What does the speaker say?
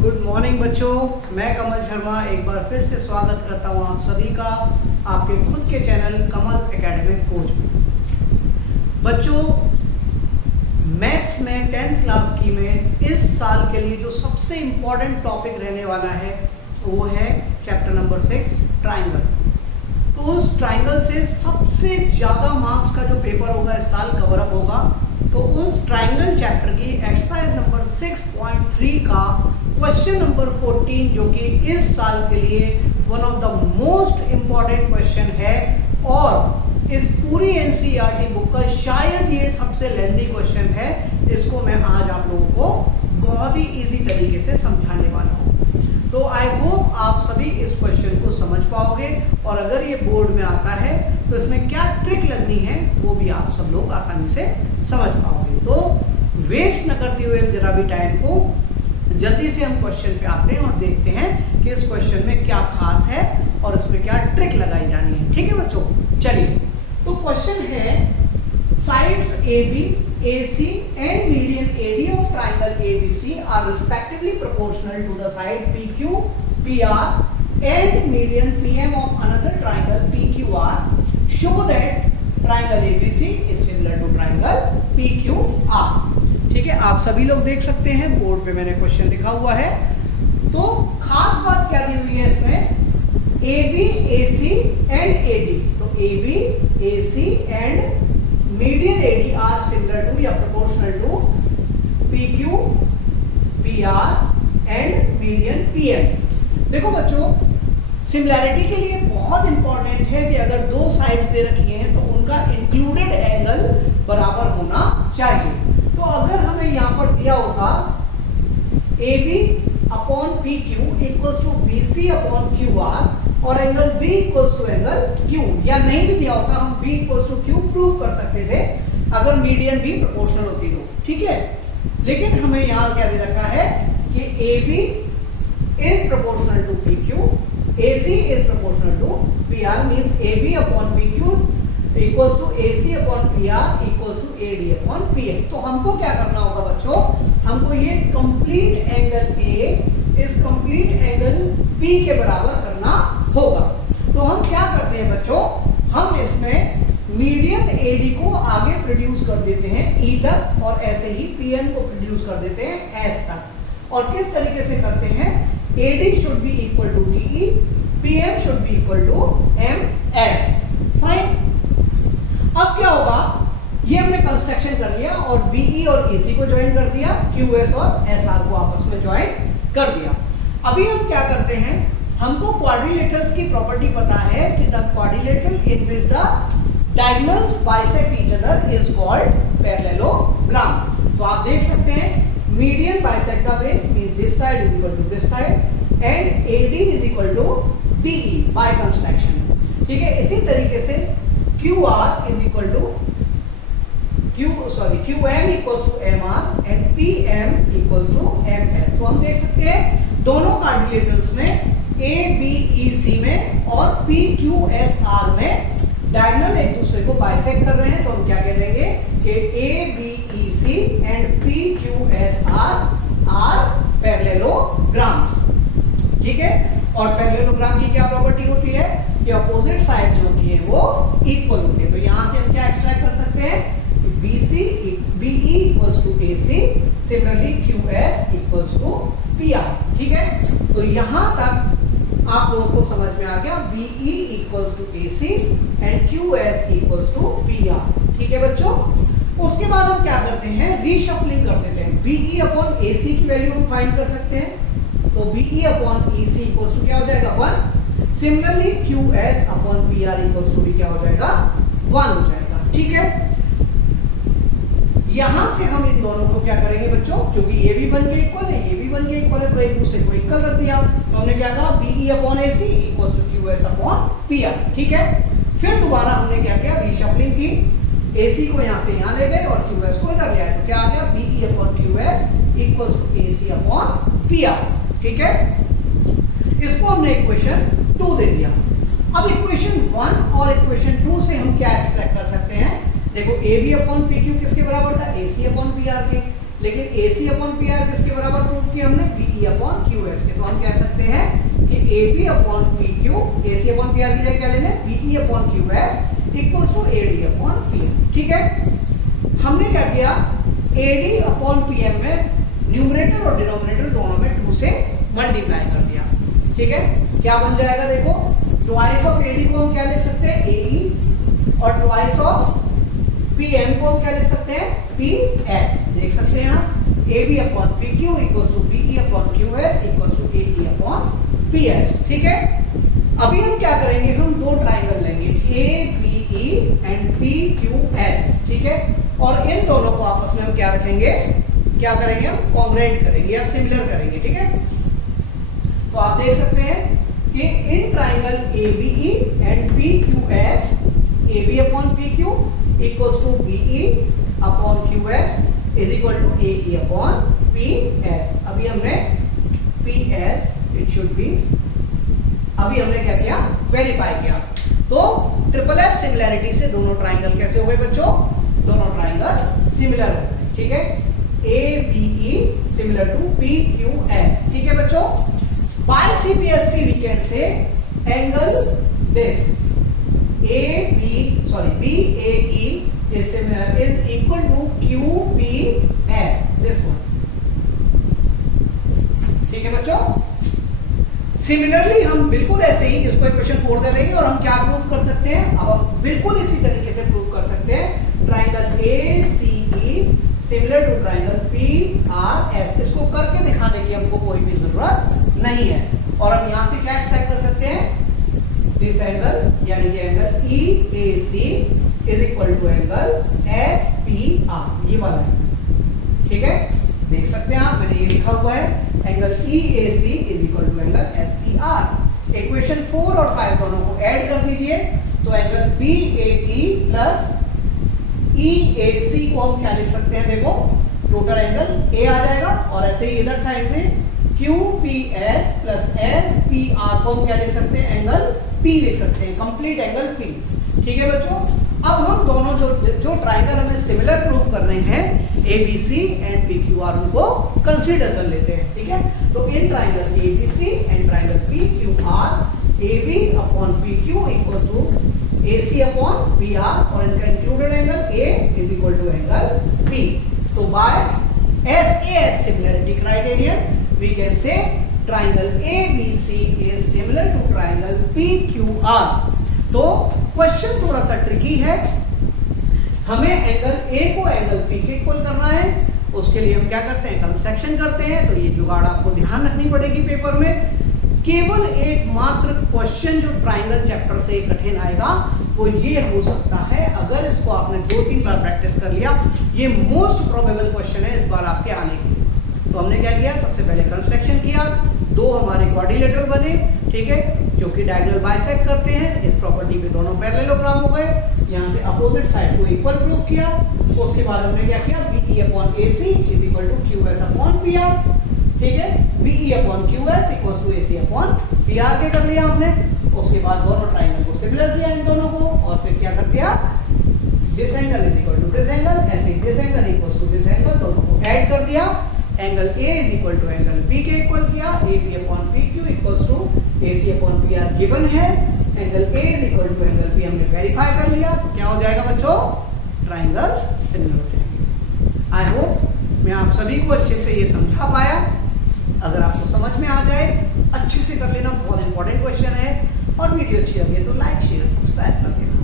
Good morning बच्चों, मैं कमल शर्मा एक बार फिर से स्वागत करता हूं आप सभी का आपके खुद के चैनल कमल एकेडमिक कोच में। बच्चों, मैथ्स में 10th क्लास की में इस साल के लिए जो सबसे इम्पोर्टेंट टॉपिक रहने वाला है वो है चैप्टर नंबर 6 ट्राइंगल। तो उस ट्राइंगल से सबसे ज़्यादा मार्क्स का जो पेपर होगा इस साल कवर अप होगा। तो उस ट्राइंगल चैप्टर की एक्सरसाइज नंबर 6.3 का क्वेश्चन नंबर 14 जो कि इस साल के लिए one of the most important question है और इस पूरी एनसीईआरटी बुक का शायद ये सबसे लेंथी क्वेश्चन है, इसको मैं आज आप लोगों को बहुत ही इजी तरीके से समझाने वाला हूँ। तो आई होप आप सभी इस क्वेश्चन को समझ पाओगे और अगर ये बोर्ड में आता है तो इसमें क्या ट्रिक लगनी है वो भी आप सब लोग आसानी से समझ पाओगे। तो वेस्ट न करते हुए जरा भी टाइम को जल्दी से हम क्वेश्चन पे आते हैं और देखते हैं कि इस क्वेश्चन में क्या खास है और इसमें क्या ट्रिक लगाई जानी है। ठीक है बच्चों, चलिए। तो क्वेश्चन है sides AB, AC and median AD of triangle ABC are respectively proportional to the side PQ, PR and median PM of another triangle PQR. Show that triangle ABC is similar to triangle PQR. ठीक है, आप सभी लोग देख सकते हैं board पे मैंने क्वेश्चन लिखा हुआ है। तो खास बात क्या दी हुई है इसमें, AB, AC and AD। तो AB, AC and median AD are similar to या proportional to PQ, PR and median PM। देखो बच्चों, सिमिलैरिटी के लिए बहुत इंपॉर्टेंट है कि अगर दो साइड्स दे रखी हैं तो उनका इंक्लूडेड एंगल बराबर होना चाहिए। तो अगर हमें यहाँ पर दिया होगा AB upon PQ equals to BC अपॉन QR और angle B equals to angle Q, या नहीं भी दिया होगा हम B equals to Q prove कर सकते थे अगर मीडियन भी प्रोपोर्शनल होती तो। ठीक है, लेकिन हमें यहाँ क्या दे रखा है कि AB is proportional to PQ, AC is proportional to PR, means AB upon PQ equals to AC upon PR equals to AD upon PM। तो हमको क्या करना होगा बच्चों, हमको ये कंप्लीट एंगल A इस कंप्लीट एंगल P के बराबर करना होगा। तो हम क्या करते हैं बच्चों, हम इसमें मीडियन AD को आगे प्रोड्यूस कर देते हैं E तक और ऐसे ही PM को प्रोड्यूस कर देते हैं S तक। और किस तरीके से करते हैं, AD should be equal to DE, PM should be equal to MS। Fine. अब क्या होगा, ये हमने कंस्ट्रक्शन कर लिया और BE और EC को ज्वाइन कर दिया, QS और SR को आपस में ज्वाइन कर दिया। अभी हम क्या करते हैं, हमको क्वाड्रिलेटरल्स की प्रॉपर्टी पता है कि the quadrilateral in which the diagonals bisect each other is called parallelogram. तो आप देख सकते हैं median bisect the base, means this side is equal to this side and AD is equal to DE by construction. ठीक है, इसी तरीके से QR is equal to QM equals to MR and PM equals to MS। तो हम देख सकते हैं दोनों क्वाड्रिलेटरल्स में ABEC में और PQSR में डायगोनल एक दूसरे को बाइसेक्ट कर रहे हैं। तो हम क्या कह देंगे कि ABEC and PQSR are parallelograms. ठीक है, और पैरेललोग्राम की क्या प्रॉपर्टी होती है कि अपोजिट साइड जो होती है वो इक्वल होती है। तो यहां से हम क्या एक्सट्रैक्ट कर सकते हैं, BE equals to AC, similarly QS equals to PR। ठीक है, तो यहां तक आप लोगों को समझ में आ गया, BE equals to AC and QS equals to PR। ठीक है बच्चों, उसके बाद हम क्या करते हैं, रीशफलिंग कर देते हैं। BE अपॉन AC की वैल्यू हम फाइंड कर सकते हैं, तो BE upon EC equals to क्या हो जाएगा 1। Similarly QS upon PR equals to भी क्या हो जाएगा 1 हो जाएगा। ठीक है, यहां से हम इन दोनों को क्या करेंगे बच्चों, क्योंकि ये भी 1 के इक्वल है, ये भी 1 के इक्वल है, तो एक दूसरे को इक्वल रख दिया। तो हमने क्या कहा, BE upon AC equals to QS upon PR। ठीक है, फिर दोबारा हमने क्या किया, रीशफलिंग की, AC को यहां से यहां ले गए और QS को इधर ले आए। तो क्या आ गया, BE upon QS equals to AC upon PR। ठीक है, इसको हमने इक्वेशन 2 दे दिया। अब इक्वेशन 1 और इक्वेशन 2 से हम क्या एक्सट्रैक्ट कर सकते हैं, देखो AB अपॉन PQ किसके बराबर था, AC अपॉन PR के। लेकिन AC अपॉन PR किसके बराबर प्रूव किया हमने, BE अपॉन QS के। तो हम कह सकते हैं कि AB upon PQ, AC upon PR की जगह क्या ले लें, BE upon QS equals to AD upon PM। ठीक है, हमने क्या किया, AD अपॉन PM में न्यूमरेटर और डिनोमिनेटर दोनों में 2 से मल्टीप्लाई कर दिया। ठीक है, क्या बन जाएगा देखो, ट्वाइस ऑफ AD को हम क्या लिख सकते हैं, AE, और ट्वाइस ऑफ PM को हम क्या लिख सकते हैं, PS। देख सकते हैं यहाँ AB upon PQ equals to BE upon QS equals to AE upon PS। ठीक है, अभी हम क्या करेंगे, हम दो ट्राइंगल लेंगे ABE एंड PQS। ठीक है, और इन दोनों को आपस में हम क्या रखेंगे, क्या करेंगे, हम कॉन्ग्रुएंट करेंगे या सिमिलर करेंगे। ठीक है, तो आप देख सकते हैं कि in triangle ABE and PQS, AB upon PQ equals to BE upon QS is equal to AE upon PS। अभी हमने PS, इट शुड बी, अभी हमने क्या किया, वेरीफाई किया। तो ट्रिपल एस सिमिलैरिटी से दोनों ट्राइंगल कैसे हो गए बच्चों, दोनों ट्राइंगल सिमिलर हो गए। ठीक है, ABE सिमिलर टू PQS। ठीक है बच्चों, by CPST we can say angle this BAE is equal to QPS, this one। ठीक है बच्चों, सिमिलरली हम बिल्कुल ऐसे ही इसको इक्वेशन 4 दे देंगे और हम क्या प्रूव कर सकते हैं, अब हम बिल्कुल इसी तरीके से प्रूव कर सकते हैं triangle ACE similar to triangle PRS। इसको करके दिखाने की हमको कोई भी जरूरत नहीं है, और हम यहां से क्या एक्सपेक्ट कर सकते हैं, दिस एंगल यानी कि angle EAC is equal to angle SPR, ये वाला है। ठीक है, देख सकते हैं आप, मैंने ये लिखा हुआ है angle EAC is equal to angle SPR। Equation 4 और 5 दोनों को ऐड कर दीजिए, तो एंगल BAE प्लस EAC को हम क्या लिख सकते हैं, देखो टोटल एंगल A आ जाएगा, और ऐसे ही इधर साइड से QPS प्लस SPR को हम क्या लिख सकते हैं, एंगल P लिख सकते हैं, कंप्लीट एंगल P। ठीक है बच्चों, अब हम दोनों जो ट्राइंगल हमें सिमिलर प्रूव कर रहे हैं ABC एंड PQR, उनको कंसीडर कर लेते हैं। ठीक है, तो in triangle ABC and triangle PQR, AB upon PQ equals to AC upon PR, और इनका included angle A is equal to angle P। तो by SAS similarity criterion we can say triangle ABC is similar to triangle PQR। तो question थोड़ा सा tricky है, हमें angle A को angle P के इक्वल करना है। उसके लिए हम क्या करते हैं, कंस्ट्रक्शन करते हैं। तो ये जुगाड़ आपको ध्यान रखनी पड़ेगी पेपर में। केवल एकमात्र क्वेश्चन जो ट्राइंगल चैप्टर से कठिन आएगा वो ये हो सकता है, अगर इसको आपने 2-3 बार प्रैक्टिस कर लिया, ये मोस्ट प्रोबेबल क्वेश्चन है इस बार आपके आने की। तो हमने क्या किया, सबसे पहले कंस्ट्रक्शन किया, दो हमारे क्वाड्रिलेटरल बने, ठीक है, जो कि डायगोनल बाइसेक्ट करते हैं। इस प्रॉपर्टी पे दोनों पैरेललोग्राम हो गए, यहाँ से अपोजिट साइड को इक्वल प्रूव किया। उसके बाद हमने क्या किया, BE upon AC is equal to QS upon PR। ठीक है, BE upon QS equals to AC upon PR के कर लिया हमने। उसके बाद दोनों ट्राइंगल को सिमिलर किया इन दोनों को, और फिर क्या कर दिया, this angle is equal to this angle, ऐसे this angle equals to this angle, दोनों को ऐड कर दिया। Angle A is equal to angle P के इक्वल किया, AB upon PQ equals to AC upon PR given है। Angle A is equal to angle P हमने verify कर लिया। तो क्या हो जाएगा बच्चों, ट्राइंगल्स सिमिलर हो जाएंगे। आई होप मैं आप सभी को अच्छे से ये समझा पाया। अगर आपको समझ में आ जाए, अच्छे से कर लेना, बहुत इंपॉर्टेंट क्वेश्चन है। और वीडियो अच्छी लगी है तो लाइक शेयर सब्सक्राइब कर देना।